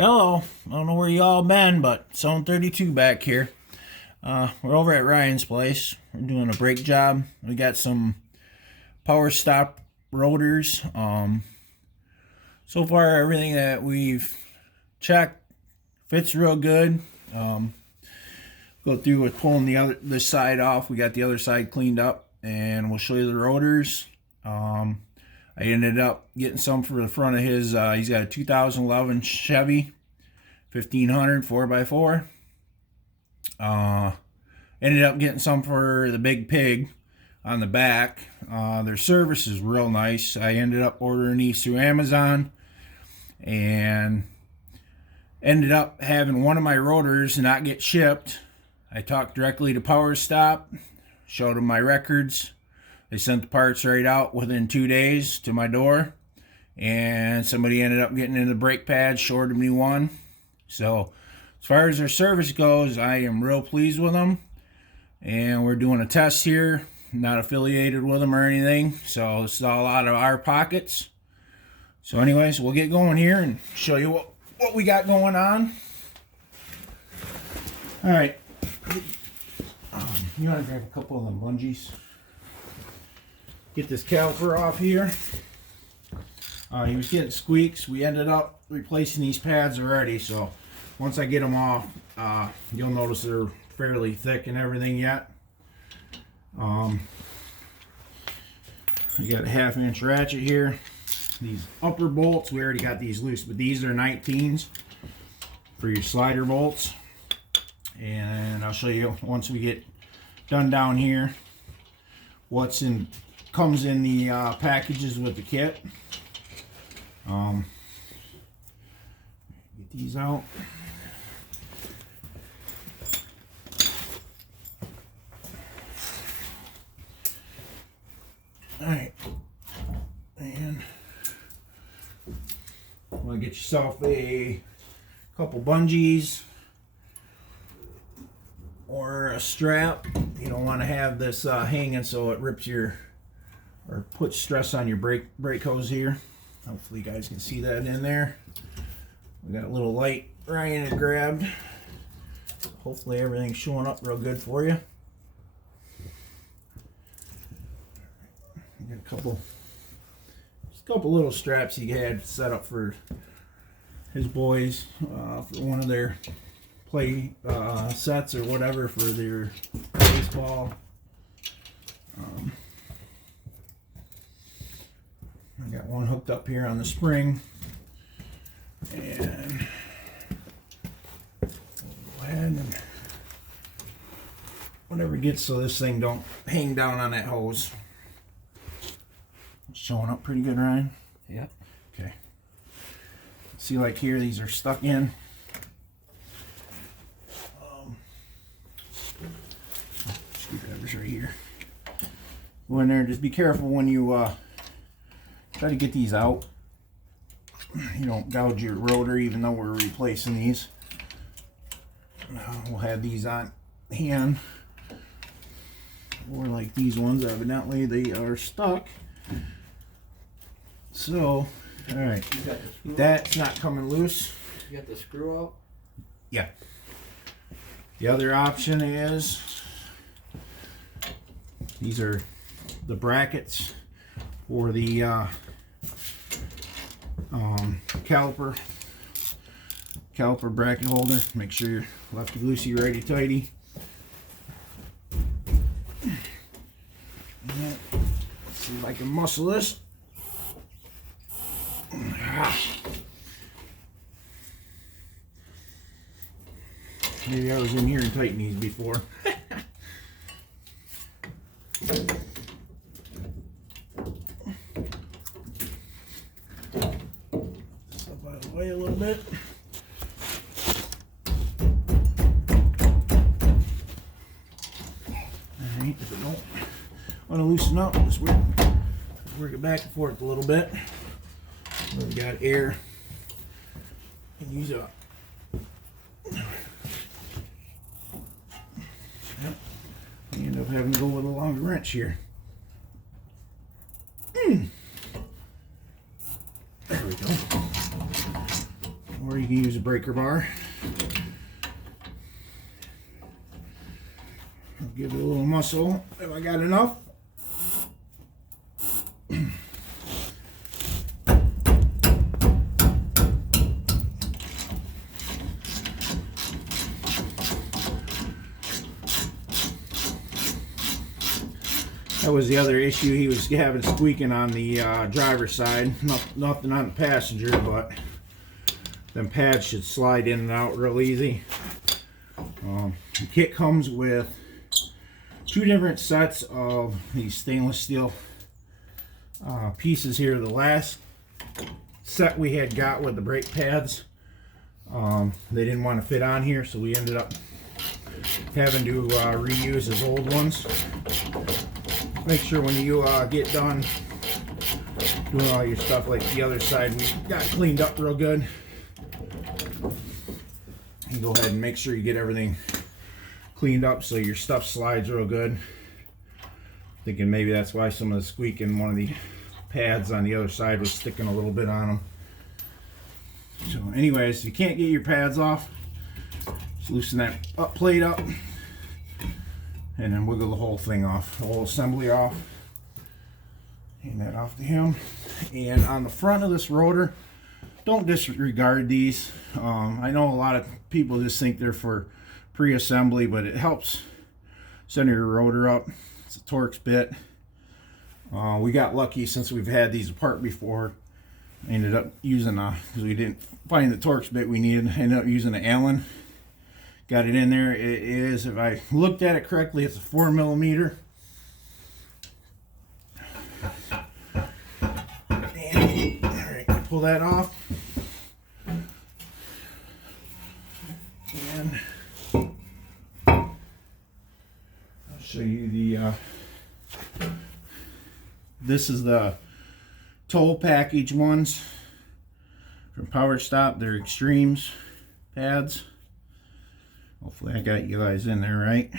Hello. I don't know where you all been, but Zone 32 back here. We're over at Ryan's place. We're doing a brake job. We got some power stop rotors. So far, everything that we've checked fits real good. Go through with pulling this side off. We got the other side cleaned up, and we'll show you the rotors. I ended up getting some for the front of his, he's got a 2011 Chevy 1500 4x4. Ended up getting some for the Big Pig on the back. Their service is real nice. I ended up ordering these through Amazon and ended up having one of my rotors not get shipped. I talked directly to Power Stop, showed them my records. They sent the parts right out within 2 days to my door, and somebody ended up getting in the brake pad, shorted me one. So as far as their service goes, I am real pleased with them, and we're doing a test here, not affiliated with them or anything, so this is all out of our pockets. So anyways, we'll get going here and show you what we got going on. All right, you want to grab a couple of them bungees? Get this caliper off here. He was getting squeaks. We ended up replacing these pads already, so once I get them off, you'll notice they're fairly thick and everything yet. We got a 1/2-inch ratchet here. These upper bolts, we already got these loose, but these are 19s for your slider bolts. And I'll show you once we get done down here what's comes in the packages with the kit. Get these out. Alright, and want to get yourself a couple bungees or a strap. You don't want to have this hanging so it rips your or puts stress on your brake hose here. Hopefully you guys can see that in there. We got a little light Ryan had grabbed. Hopefully everything's showing up real good for you. We got just a couple little straps he had set up for his boys for one of their play sets or whatever for their baseball. I got one hooked up here on the spring, and we'll go ahead and whatever gets so this thing don't hang down on that hose. It's showing up pretty good, Ryan? Yep. Okay. See, like here, these are stuck in. Screwdriver's right here. Go in there. Just be careful when you try to get these out. You don't gouge your rotor, even though we're replacing these. We'll have these on hand. Or like these ones, evidently they are stuck. So, alright. That's not coming loose. You got the screw out? Yeah. The other option is these are the brackets for the caliper bracket holder. Make sure you're lefty loosey, righty tighty. Let's see if I can muscle this. Maybe I was in here and tightened these before. Step out of the way a little bit. Alright, if I don't want to loosen up, just work it back and forth a little bit. We got air. And use a you end up having to go with a longer wrench here. There we go. Or you can use a breaker bar. I'll give it a little muscle if I got enough. That was the other issue. He was having squeaking on the driver's side. Nothing on the passenger, but them pads should slide in and out real easy. The kit comes with 2 different sets of these stainless steel pieces here. The last set we had got with the brake pads, they didn't want to fit on here, so we ended up having to reuse his old ones. Make sure when you get done doing all your stuff, like the other side, we got cleaned up real good. You go ahead and make sure you get everything cleaned up so your stuff slides real good. Thinking maybe that's why some of the squeak in one of the pads on the other side was sticking a little bit on them. So anyways, if you can't get your pads off, just loosen that plate up and then wiggle the whole thing off, the whole assembly off. Hand that off to him. And on the front of this rotor, don't disregard these. I know a lot of people just think they're for pre-assembly, but it helps center your rotor up. It's a Torx bit. We got lucky since we've had these apart before. I ended up using because we didn't find the Torx bit we needed, ended up using an Allen. Got it in there. It is, if I looked at it correctly, it's a 4mm. And, all right, pull that off. And I'll show you the, this is the tow package ones from Power Stop. They're Extremes pads. Hopefully I got you guys in there right.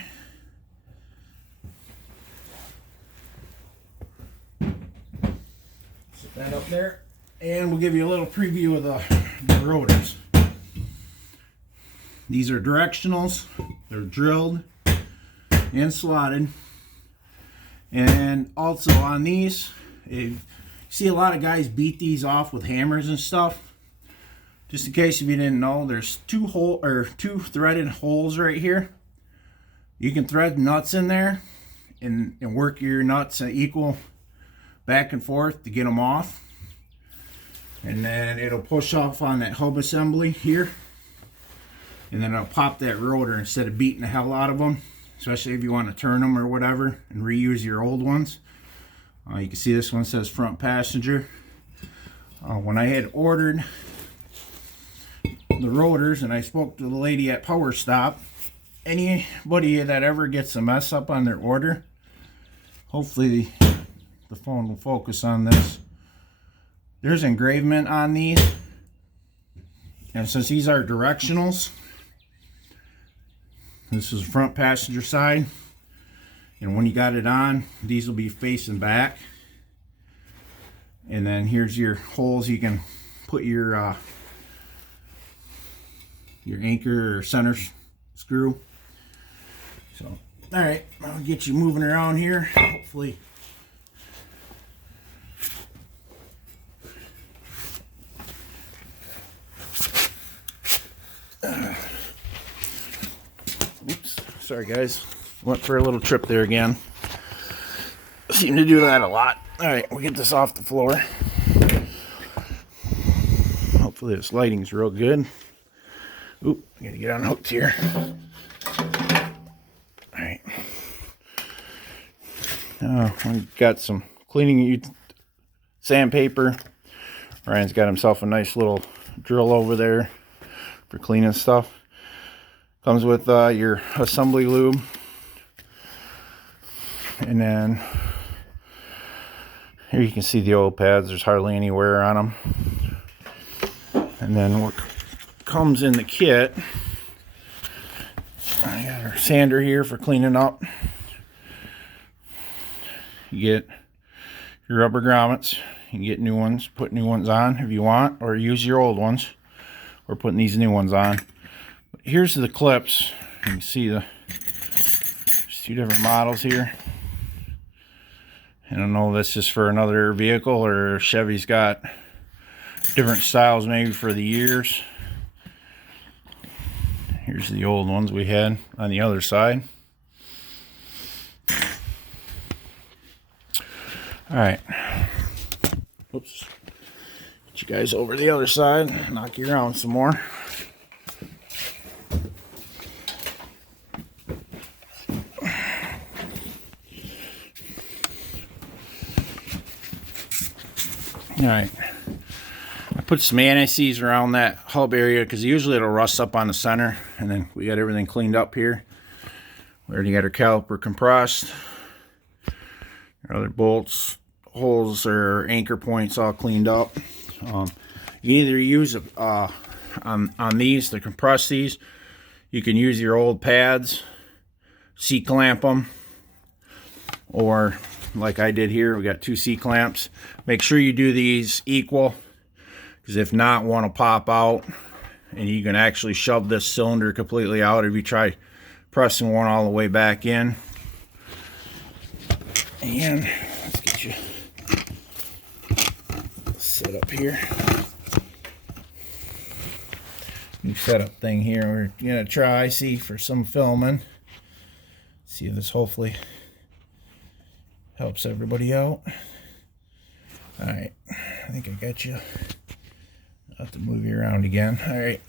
Set that up there. And we'll give you a little preview of the rotors. These are directionals. They're drilled and slotted. And also on these, you see a lot of guys beat these off with hammers and stuff. Just in case if you didn't know, there's two threaded holes right here. You can thread nuts in there and work your nuts equal back and forth to get them off. And then it'll push off on that hub assembly here. And then it'll pop that rotor instead of beating the hell out of them. Especially if you want to turn them or whatever and reuse your old ones. You can see this one says front passenger. When I had ordered the rotors and I spoke to the lady at Power Stop, anybody that ever gets a mess up on their order, hopefully the phone will focus on this. There's engravement on these, and since these are directionals, this is the front passenger side, and when you got it on, these will be facing back. And then here's your holes you can put your anchor or center screw. So, all right, I'll get you moving around here. Hopefully, oops, sorry guys, went for a little trip there again. Seem to do that a lot. All right, we'll get this off the floor. Hopefully this lighting's real good. Oop, I gotta get on hooks here. Alright. Now, I've got some cleaning sandpaper. Ryan's got himself a nice little drill over there for cleaning stuff. Comes with your assembly lube. And then, here you can see the oil pads. There's hardly any wear on them. And then what comes in the kit, I got our sander here for cleaning up. You get your rubber grommets. You can get new ones, put new ones on if you want, or use your old ones, we're putting these new ones on. But here's the clips. You can see there's two different models here. I don't know if that's just for another vehicle or Chevy's got different styles maybe for the years. Here's the old ones we had on the other side. Alright. Oops. Get you guys over the other side. Knock you around some more. Alright. I put some anti-seize around that hub area because usually it'll rust up on the center, and then we got everything cleaned up here. We already got our caliper compressed. Our other bolts, holes, or anchor points all cleaned up. You either use on these to compress these. You can use your old pads, C-clamp them, or like I did here, we got two C-clamps. Make sure you do these equal, because if not, one will pop out and you can actually shove this cylinder completely out if you try pressing one all the way back in. And let's get you set up here. New setup thing here. We're gonna try, see for some filming. See if this hopefully helps everybody out. Alright, I think I got you. I'll have to move you around again. Alright.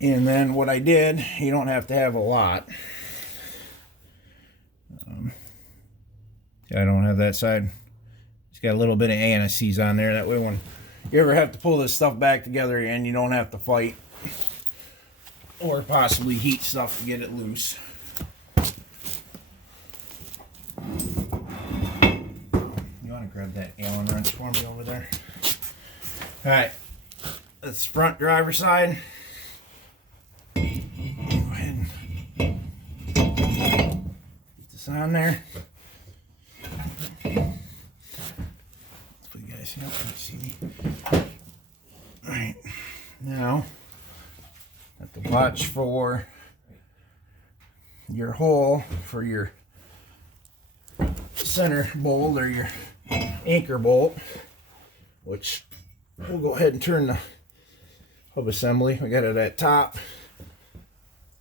And then what I did, you don't have to have a lot. I don't have that side. It's got a little bit of anti-seize on there. That way when you ever have to pull this stuff back together and you don't have to fight or possibly heat stuff to get it loose. You want to grab that Allen wrench for me over there? Alright, that's the front driver's side. Go ahead and get this on there. Hopefully you guys can see me. Alright, now have to watch for your hole for your center bolt or your anchor bolt, which we'll go ahead and turn the hub assembly. We got it at top.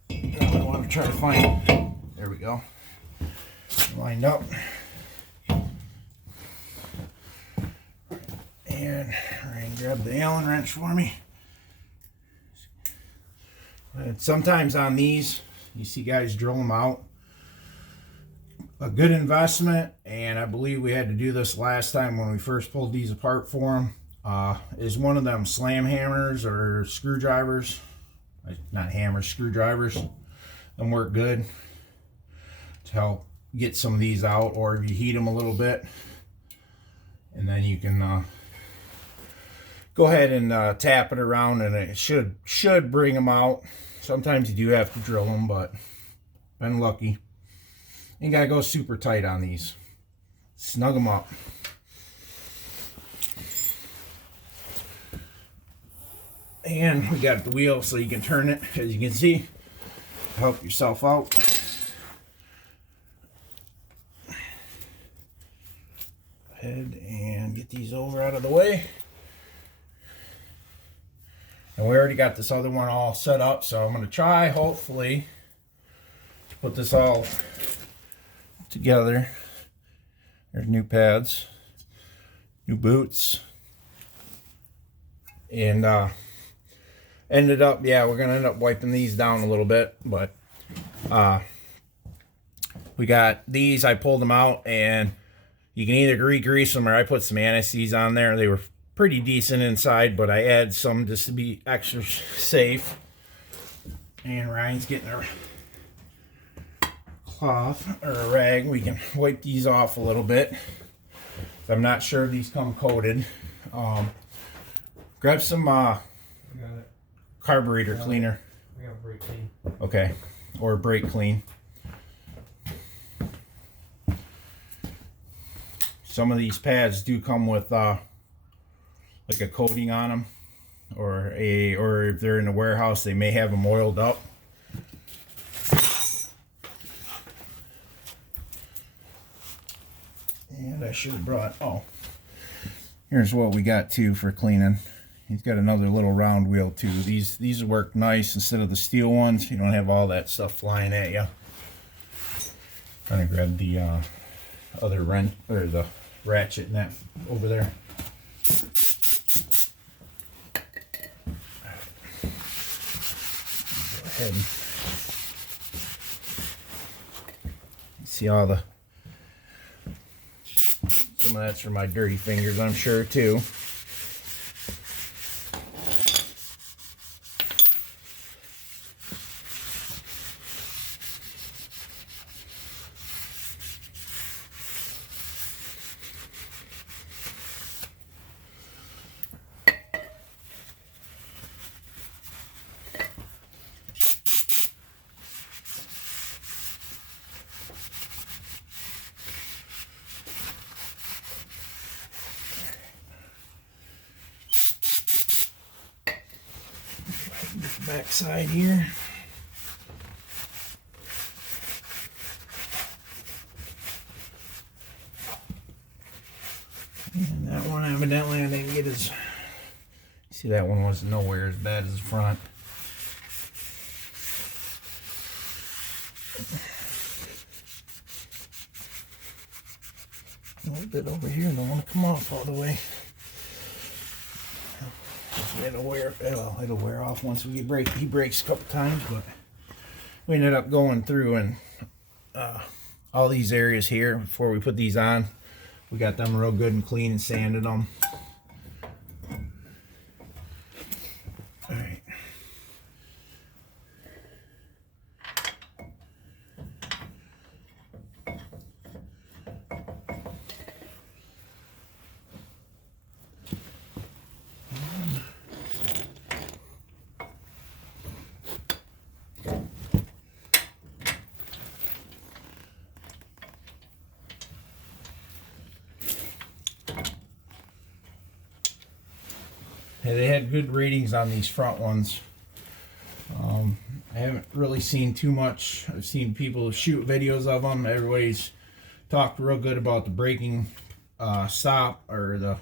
Now I want to try to find, there we go, lined up. And Ryan, grab the Allen wrench for me. And sometimes on these, you see guys drill them out. A good investment, and I believe we had to do this last time when we first pulled these apart for them, is one of them slam hammers or screwdrivers. Not hammers, screwdrivers. Them work good to help get some of these out, or if you heat them a little bit, and then you can go ahead and tap it around, and it should bring them out. Sometimes you do have to drill them, but been lucky. You gotta go super tight on these. Snug them up. And we got the wheel so you can turn it, as you can see. Help yourself out. Go ahead and get these over out of the way. And we already got this other one all set up, so I'm going to try, hopefully, to put this all together. There's new pads, new boots, and ended up, yeah, we're going to end up wiping these down a little bit, but we got these. I pulled them out, and you can either re-grease them or I put some anti-seize on there. They were pretty decent inside, but I add some just to be extra safe. And Ryan's getting a cloth or a rag. We can wipe these off a little bit. I'm not sure if these come coated. Grab some carburetor cleaner. We got brake clean. Okay, or brake clean. Some of these pads do come with like a coating on them. or if they're in the warehouse, they may have them oiled up. And I should have brought, oh, here's what we got too for cleaning. He's got another little round wheel too. These work nice instead of the steel ones. You don't have all that stuff flying at you. Trying to grab the other wrench or the ratchet and that over there. Go ahead and see all the, some of that's for my dirty fingers, I'm sure too. Back side here. And that one evidently I didn't get as, see, that one was nowhere as bad as the front. A little bit over here don't want to come off all the way. It'll wear off once we break. He breaks a couple times, but we ended up going through and all these areas here before we put these on. We got them real good and clean and sanded them. All right. Yeah, they had good ratings on these front ones. I haven't really seen too much. I've seen people shoot videos of them. Everybody's talked real good about the braking stop or the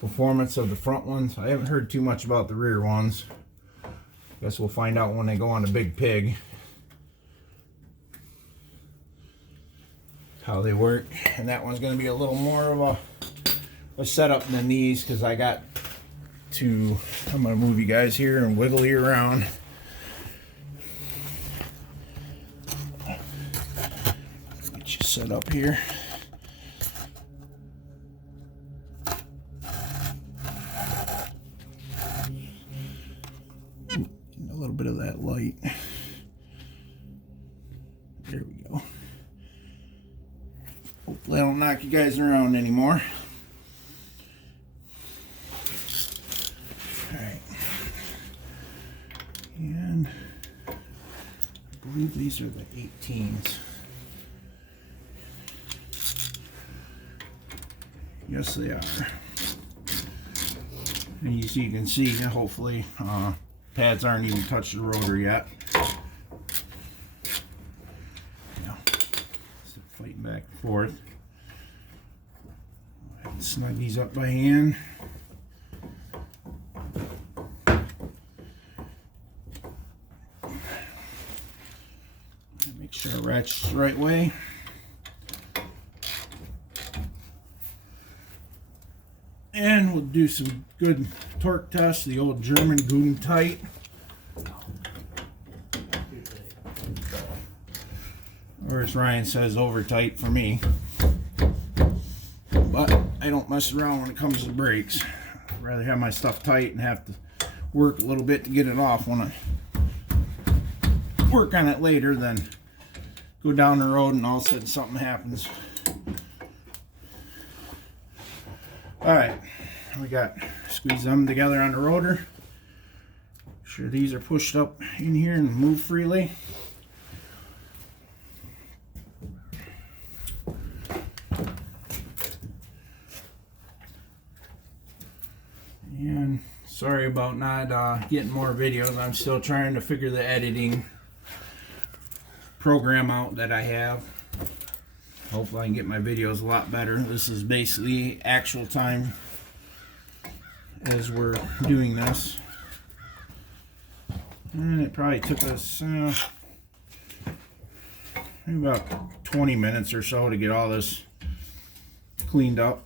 performance of the front ones. I haven't heard too much about the rear ones. Guess we'll find out when they go on the big pig how they work. And that one's going to be a little more of a setup than these, because I got to, I'm going to move you guys here and wiggle you around. Get you set up here. A little bit of that light. There we go. Hopefully I don't knock you guys around anymore. Alright. And I believe these are the 18s. Yes, they are. And you can see, hopefully, pads aren't even touched the rotor yet. Yeah. So fighting back and forth. Snug these up by hand. Make sure I ratchet the right way. And we'll do some good torque tests, the old German Guten tight. Or as Ryan says, over tight for me. But I don't mess around when it comes to brakes. I'd rather have my stuff tight and have to work a little bit to get it off when I work on it later than go down the road and all of a sudden something happens. Alright, we got squeeze them together on the rotor. Make sure these are pushed up in here and move freely. And sorry about not getting more videos. I'm still trying to figure the editing program out that I have. Hopefully I can get my videos a lot better. This is basically actual time as we're doing this. And it probably took us maybe about 20 minutes or so to get all this cleaned up.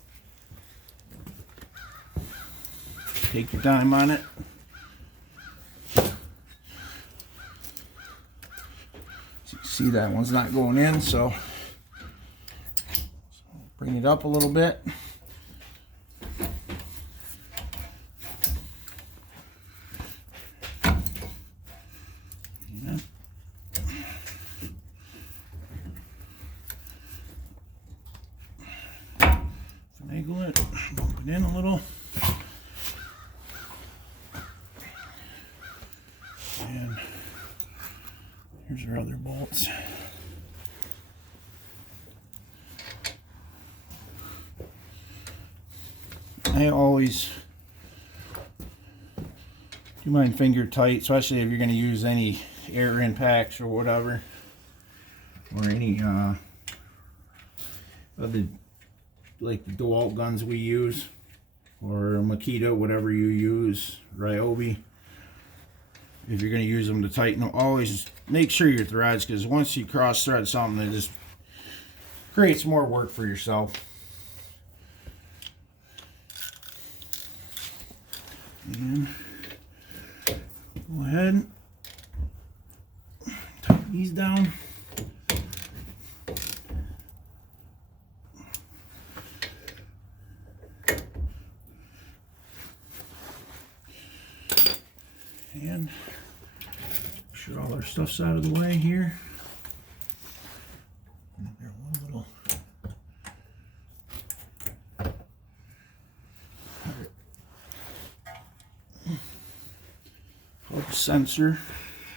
Take your time on it. See, that one's not going in, so bring it up a little bit. Yeah. Finagle it, bump it in a little. And here's our other bolts. I always do mine finger tight, especially if you're going to use any air impacts or whatever, or any of the like the DeWalt guns we use, or Makita, whatever you use, Ryobi. If you're going to use them to tighten them, always make sure your threads, because once you cross thread something, it just creates more work for yourself. And go ahead, tighten these down. And make sure all our stuff's out of the way here. And there, one little plug sensor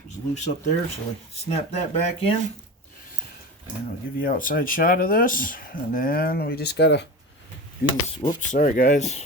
was loose up there, so we snap that back in. And I'll give you an outside shot of this. And then we just gotta do this. Whoops, sorry guys.